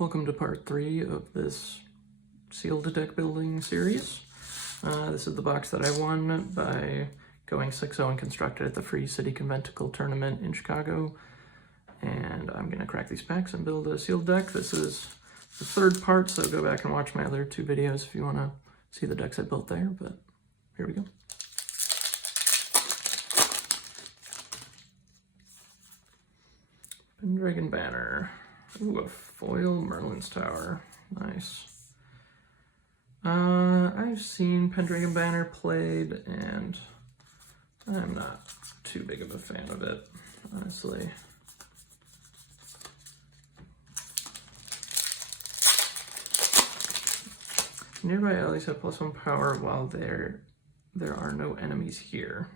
Welcome to part 3 of this sealed deck building series. This is the box that I won by going 6-0 and constructed at the free City Conventicle tournament in Chicago. And I'm going to crack these packs and build a sealed deck. This is the third part, so go back and watch my other 2 videos if you want to see the decks I built there, but here we go. Pendragon Banner. Ooh, a foil Merlin's Tower. Nice. I've seen Pendragon Banner played, and I'm not too big of a fan of it, honestly. Nearby allies have +1 power while there are no enemies here.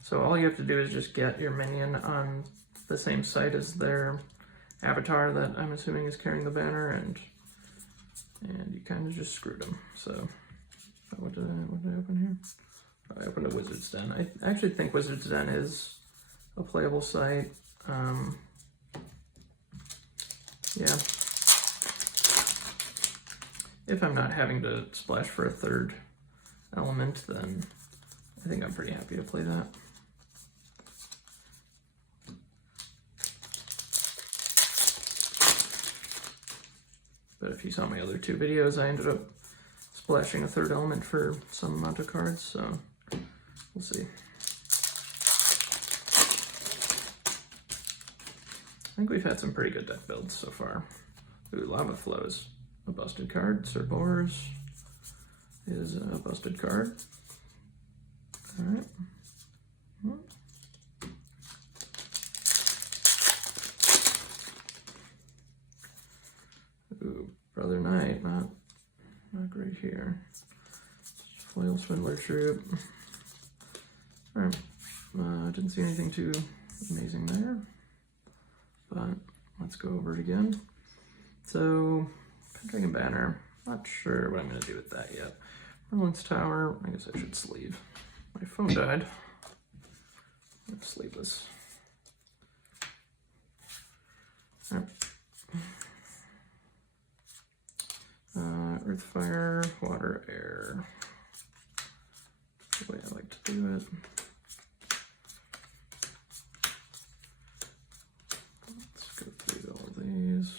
So all you have to do is just get your minion on the same site as their avatar that I'm assuming is carrying the banner, and you kind of just screwed them. So what did I open here? I opened a Wizard's Den. I actually think Wizard's Den is a playable site. Yeah. If I'm not having to splash for a third element, then I think I'm pretty happy to play that. But if you saw my other 2 videos, I ended up splashing a third element for some amount of cards, so we'll see. I think we've had some pretty good deck builds so far. Ooh, Lava Flows, a busted card. Cerberus is a busted card. Alright. Ooh, Brother Knight, not great here. Foil Swindler Troop. Alright, didn't see anything too amazing there, but let's go over it again. So, Pendragon Banner, not sure what I'm going to do with that yet. Merlin's Tower, I guess I should sleeve. My phone died. Let's sleeve this. Alright. Earth, Fire, Water, Air. That's the way I like to do it. Let's go through all of these.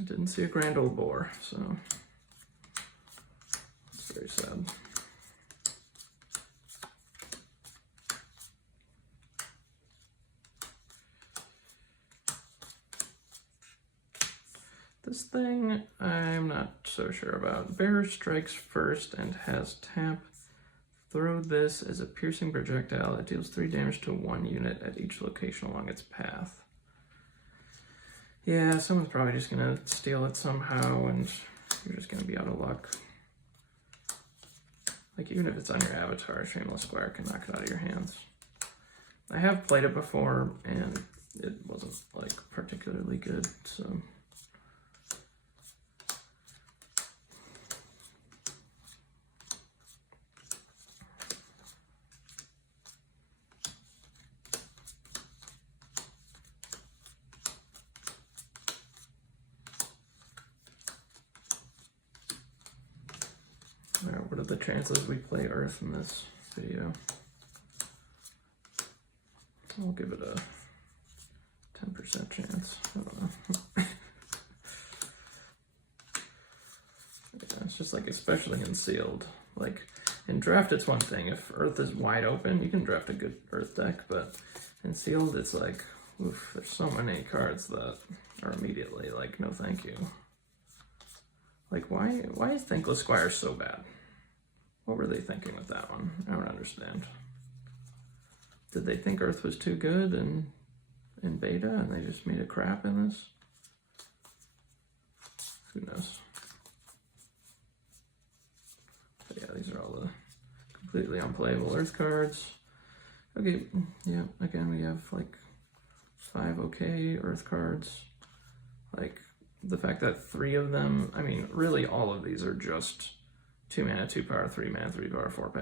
I didn't see a Grand Old Boar, so it's very sad. This thing, I'm not so sure about. Bearer strikes first and has tap. Throw this as a piercing projectile. It deals 3 damage to 1 unit at each location along its path. Yeah, someone's probably just gonna steal it somehow, and you're just gonna be out of luck. Like, even if it's on your avatar, Shameless Squire can knock it out of your hands. I have played it before, and it wasn't, like, particularly good, so... Alright, what are the chances we play Earth in this video? I'll give it a 10% chance. I don't know. Yeah, it's just like, especially in sealed. Like, in draft it's one thing. If Earth is wide open, you can draft a good Earth deck, but in sealed it's like, oof, there's so many cards that are immediately like, no thank you. Like, why is Thankless Squire so bad? What were they thinking with that one? I don't understand. Did they think Earth was too good in beta and they just made it crap in this? Who knows? But yeah, these are all the completely unplayable Earth cards. Okay, yeah, again, we have like 5 okay Earth cards. Like, the fact that 3 of them, I mean, really all of these are just 2 mana, 2 power, 3 mana, 3 power, 4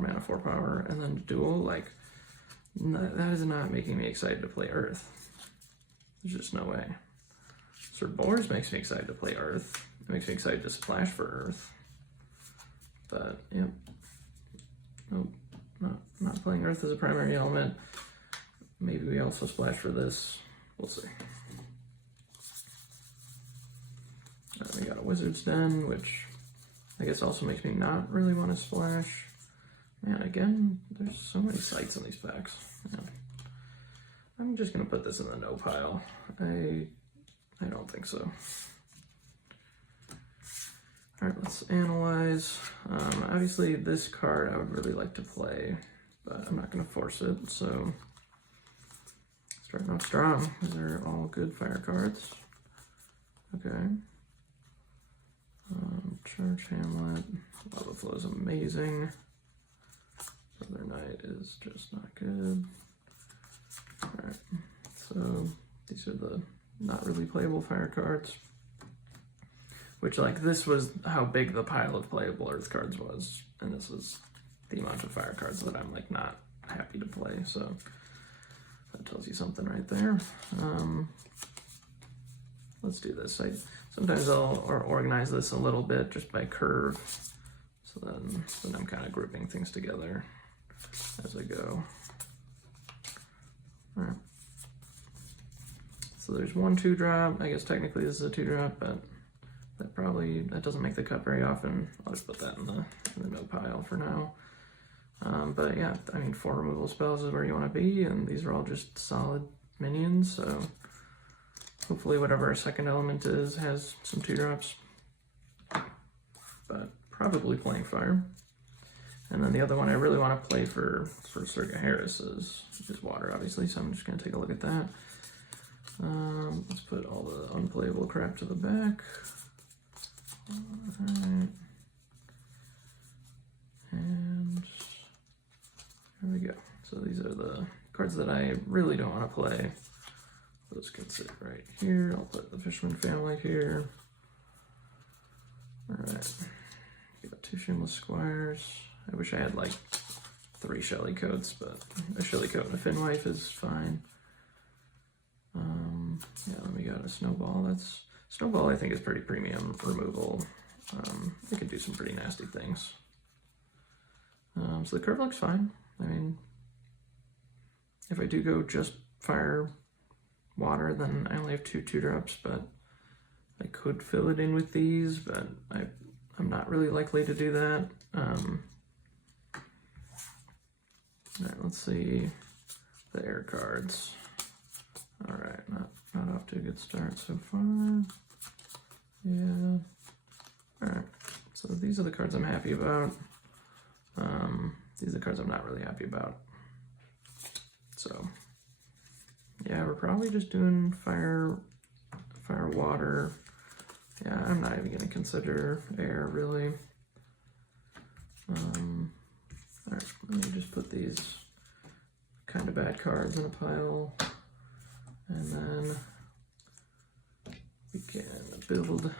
mana, 4 power, and then dual, like, that is not making me excited to play Earth. There's just no way. Boars makes me excited to play Earth. It makes me excited to splash for Earth. But, yep. Nope. Not playing Earth as a primary element. Maybe we also splash for this. We'll see. We got a Wizard's Den, which I guess also makes me not really want to splash. Man, again, there's so many sites in these packs. Yeah. I'm just going to put this in the no pile. I don't think so. Alright, let's analyze. Obviously, this card I would really like to play, but I'm not going to force it, so starting off strong. These are all good fire cards. Okay. Church Hamlet. Lava Flow is amazing. Brother Knight is just not good. Alright, so these are the not really playable fire cards. Which, like, this was how big the pile of playable Earth cards was. And this is the amount of fire cards that I'm, like, not happy to play. So that tells you something right there. Let's do this. Sometimes I'll organize this a little bit just by curve. So then I'm kind of grouping things together as I go. All right. So there's 1 2-drop. I guess technically this is a 2-drop, but that doesn't make the cut very often. I'll just put that in the no pile for now. But yeah, I mean, 4 removal spells is where you want to be, and these are all just solid minions, so hopefully whatever our second element is has some 2-drops. But probably playing fire. And then the other one I really want to play for Surga Harris is water, obviously, so I'm just going to take a look at that. Let's put all the unplayable crap to the back. Alright. And there we go. So these are the cards that I really don't want to play. Those can sit right here. I'll put the Fisherman family here. Alright. Got 2 Shameless Squires. I wish I had like 3 Shelly Coats, but a Shelly Coat and a Finwife is fine. Yeah, then we got a Snowball. Snowball I think is pretty premium removal. It can do some pretty nasty things. So the curve looks fine. I mean, if I do go just fire water, then I only have 2 2-drops, but I could fill it in with these, but I'm not really likely to do that. Alright, let's see the air cards. Alright, not off to a good start so far. Yeah. Alright, so these are the cards I'm happy about. These are the cards I'm not really happy about. So, yeah, we're probably just doing fire, water. Yeah, I'm not even going to consider air, really. Alright, let me just put these kind of bad cards in a pile. And then we can build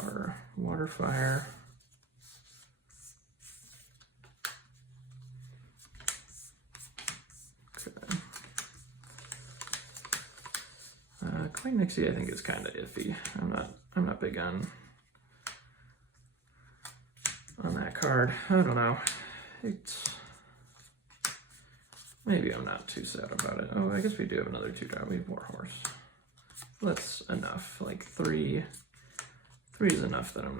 our water fire. Okay. Coin Nixie I think is kind of iffy. I'm not big on that card. I don't know. Maybe I'm not too sad about it. Oh, I guess we do have another 2-drop. We have Warhorse. That's enough. Like 3 is enough that I'm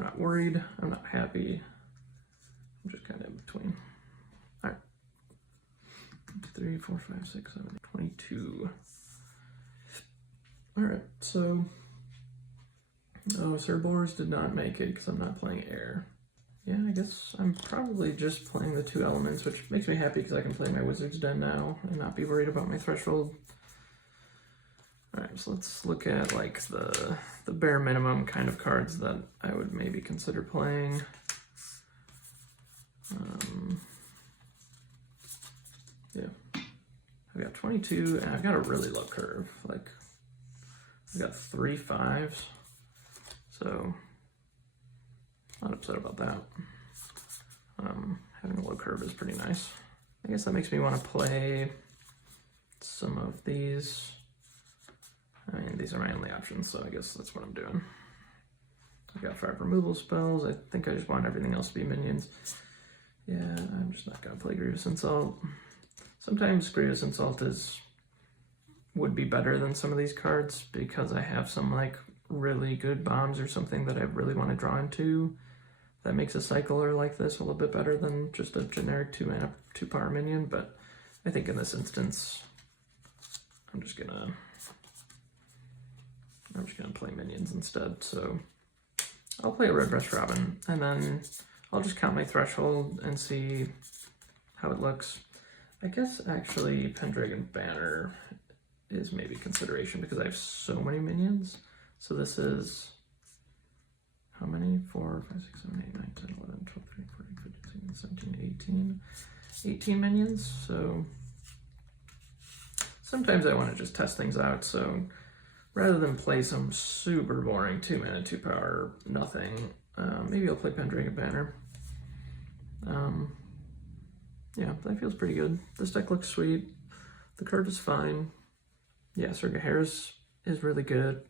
not worried. I'm not happy. I'm just kind of in between. All right. 3, 4, 5, 6, 7, 22. All right. So, Sir Boars did not make it because I'm not playing air. Yeah, I guess I'm probably just playing the 2 elements, which makes me happy because I can play my Wizard's Den now and not be worried about my threshold. Alright, so let's look at like the bare minimum kind of cards that I would maybe consider playing. Yeah, I've got 22 and I've got a really low curve. Like, I've got 3 5s, so not upset about that. Having a low curve is pretty nice. I guess that makes me want to play some of these these are my only options, so I guess that's what I'm doing. I got 5 removal spells. I think I just want everything else to be minions. Yeah, I'm just not gonna play Grievous Insult. Sometimes Grievous Insult would be better than some of these cards because I have some like really good bombs or something that I really want to draw into. That makes a cycler like this a little bit better than just a generic 2-mana 2-power minion, but I think in this instance, I'm just gonna play minions instead. So I'll play a Redbreast Robin, and then I'll just count my threshold and see how it looks. I guess actually Pendragon Banner is maybe consideration because I have so many minions. So this is how many? 4, 5, 6, 7, 8, 9, 10, 11, 12, 13, 14, 15, 16, 17, 18 minions. So sometimes I want to just test things out. So rather than play some super boring 2-mana 2-power nothing, maybe I'll play Pendragon Banner. Yeah, that feels pretty good. This deck looks sweet. The card is fine. Yeah, Surga Harris is really good.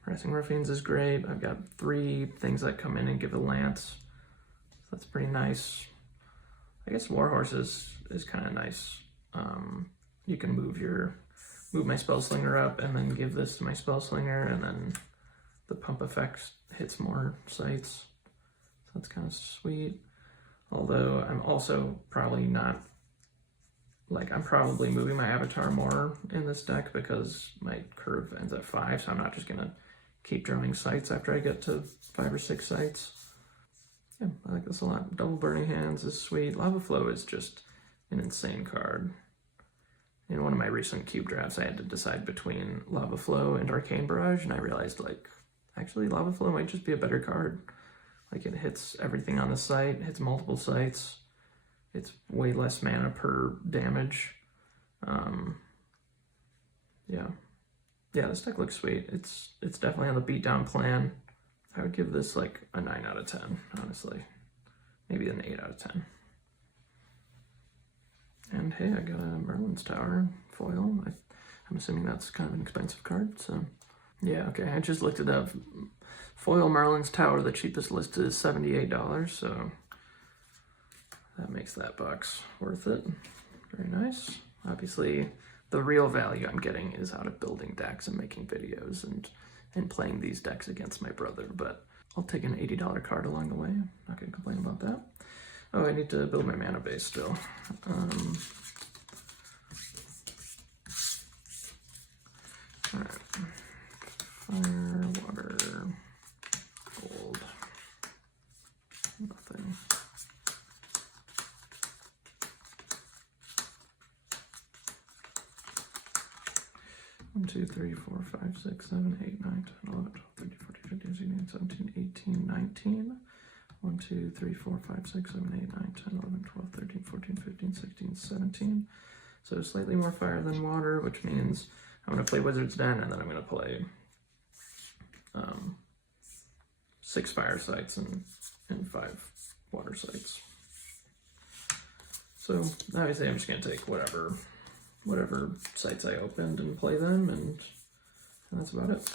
Harassing Ruffians is great. I've got 3 things that come in and give a lance. So that's pretty nice. I guess Warhorse is kind of nice. You can move my Spellslinger up and then give this to my Spellslinger, and then the pump effect hits more sites. So that's kind of sweet. Although I'm also probably not, like, I'm probably moving my Avatar more in this deck because my curve ends at 5, so I'm not just gonna keep drawing sites after I get to 5 or 6 sites. Yeah, I like this a lot. Double Burning Hands is sweet. Lava Flow is just an insane card. In one of my recent cube drafts, I had to decide between Lava Flow and Arcane Barrage, and I realized, like, actually Lava Flow might just be a better card. Like, it hits everything on the site, hits multiple sites. It's way less mana per damage. Yeah, this deck looks sweet. It's definitely on the beatdown plan. I would give this like a 9 out of 10, honestly. Maybe an 8 out of 10. And hey, I got a Merlin's Tower foil. I'm assuming that's kind of an expensive card, so yeah, okay, I just looked it up. Foil Merlin's Tower, the cheapest list is $78, so that makes that box worth it. Very nice. Obviously, the real value I'm getting is out of building decks and making videos and playing these decks against my brother, but I'll take an $80 card along the way. I'm not gonna complain about that. Oh, I need to build my mana base still. All right. Fire, water, gold, nothing. One, 2, 3, 4, 5, 6, 7, 8, 9, 10, 11, 12, 13, 14, 15, 16, 17, 18, 19. 1, 2, 3, 4, 5, 6, 7, 8, 9, 10, 11, 12, 13, 14, 15, 16, 17. So slightly more fire than water, which means I'm going to play Wizard's Den, and then I'm going to play 6 fire sites and 5 water sites. So obviously I'm just going to take whatever sites I opened and play them, and that's about it.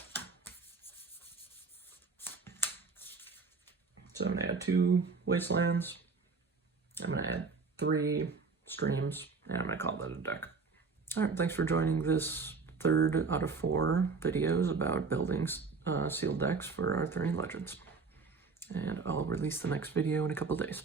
So I'm going to add 2 wastelands, I'm going to add 3 streams, and I'm going to call that a deck. Alright, thanks for joining this 3rd out of 4 videos about building sealed decks for Arthurian Legends. And I'll release the next video in a couple days.